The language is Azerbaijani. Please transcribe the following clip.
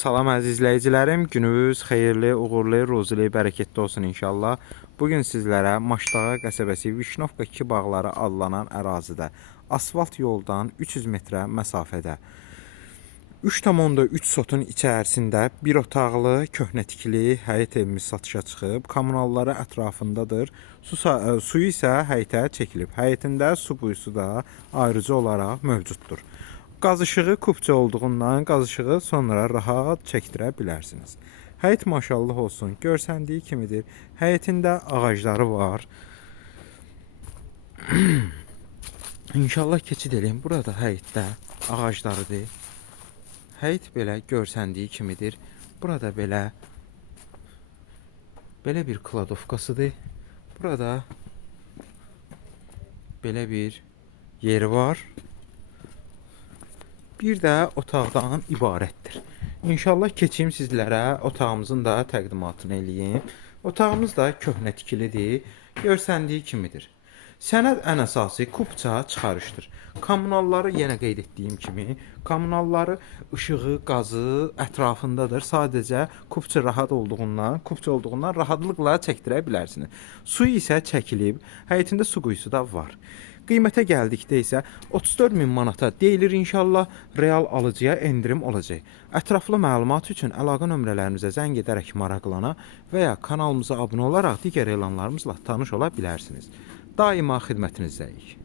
Salam əziz izləyicilərim, gününüz xeyirli, uğurlu, ruzili, bərəkətli olsun inşallah. Bugün sizlərə Maştağa qəsəbəsi Vişnovka 2 bağları adlanan ərazidə asfalt yoldan 300 metrə məsafədə 3,3 sotun içərisində bir otaqlı, köhnə tikili həyət evimiz satışa çıxıb. Kommunalları ətrafındadır. Suyu isə həyətə çəkilib. Həyətində su quyusu da ayrıcı olaraq mövcuddur. Qaz işığı kupça olduğundan qaz işığı sonra rahat çəkdirə bilərsiniz. Həyət maşallah olsun, görsəndiyi kimidir. Həyətində ağacları var. İnşallah keçid edin. Burada həyətdə ağaclarıdır. Həyət belə görsəndiyi kimidir. Burada belə bir kladovkasıdır. Burada belə bir yeri var. Bir də otaqdan ibarətdir. İnşallah keçim sizlərə otağımızın da təqdimatını eləyim. Otağımız da köhnə tikilidir. Görsəndiyi kimidir. Sənəd ən əsası kupça çıxarışdır. Kommunalları yenə qeyd etdiyim kimi, kommunalları ışığı, qazı ətrafındadır. Sadəcə kupça olduğundan rahatlıqla çəkdirə bilərsiniz. Su isə çəkilib, həyətində su quyusu da var. Qiymətə gəldikdə isə 34.000 manata deyilir inşallah, real alıcıya endirim olacaq. Ətraflı məlumat üçün əlaqə nömrələrimizə zəng edərək maraqlana və ya kanalımıza abunə olaraq digər elanlarımızla tanış ola bilərsiniz. Daima xidmətinizdəyik.